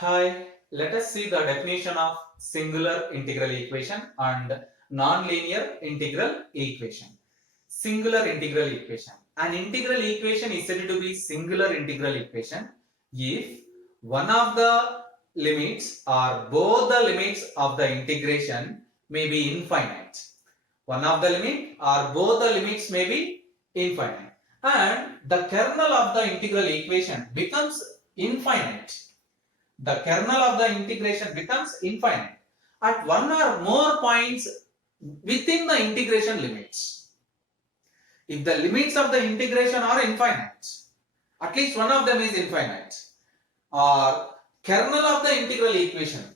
Hi, let us see the definition of singular integral equation and nonlinear integral equation. Singular integral equation. An integral equation is said to be singular integral equation if one of the limits or both the limits of the integration may be infinite. One of the limit or both the limits may be infinite. And the kernel of the integral equation becomes infinite. The kernel of the integration becomes infinite at one or more points within the integration limits. If the limits of the integration are infinite, at least one of them is infinite, or kernel of the integral equation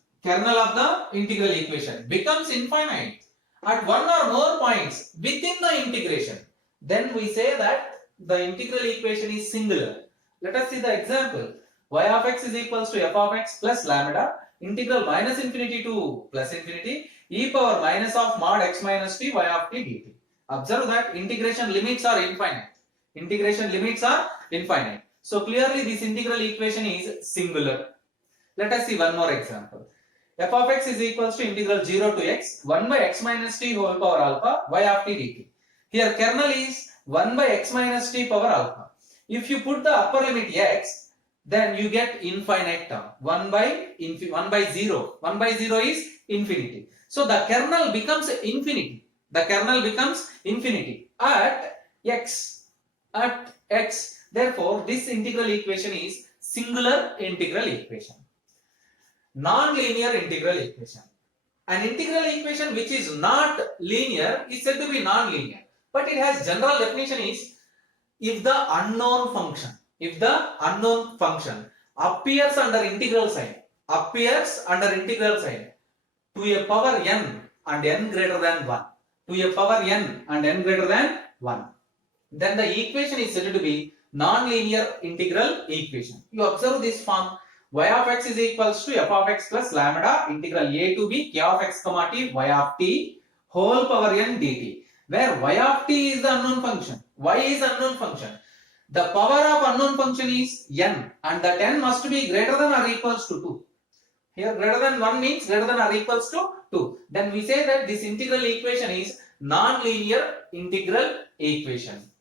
becomes infinite at one or more points within the integration, then we say that the integral equation is singular. Let us see the example. Y of x is equals to f of x plus lambda integral minus infinity to plus infinity e power minus of mod x minus t y of t dt. Observe that integration limits are infinite. So clearly this integral equation is singular. Let us see one more example. F of x is equals to integral 0 to x 1 by x minus t whole power alpha y of t dt. Here kernel is 1 by x minus t power alpha. If you put the upper limit x, then you get infinite term 1 by 0. 1 by 0 is infinity. So the kernel becomes infinity. At x. Therefore, this integral equation is singular integral equation. Non-linear integral equation. An integral equation which is not linear is said to be non-linear. But it has general definition is if the unknown function appears under integral sign to a power n and n greater than 1, then the equation is said to be non-linear integral equation. You observe this form. Y of x is equals to f of x plus lambda integral a to b k of x comma t y of t whole power n dt, where y of t is the unknown function, y is unknown function. The power of unknown function is n, and that n must be greater than or equals to 2. Here greater than 1 means greater than or equals to 2. Then we say that this integral equation is non-linear integral equation.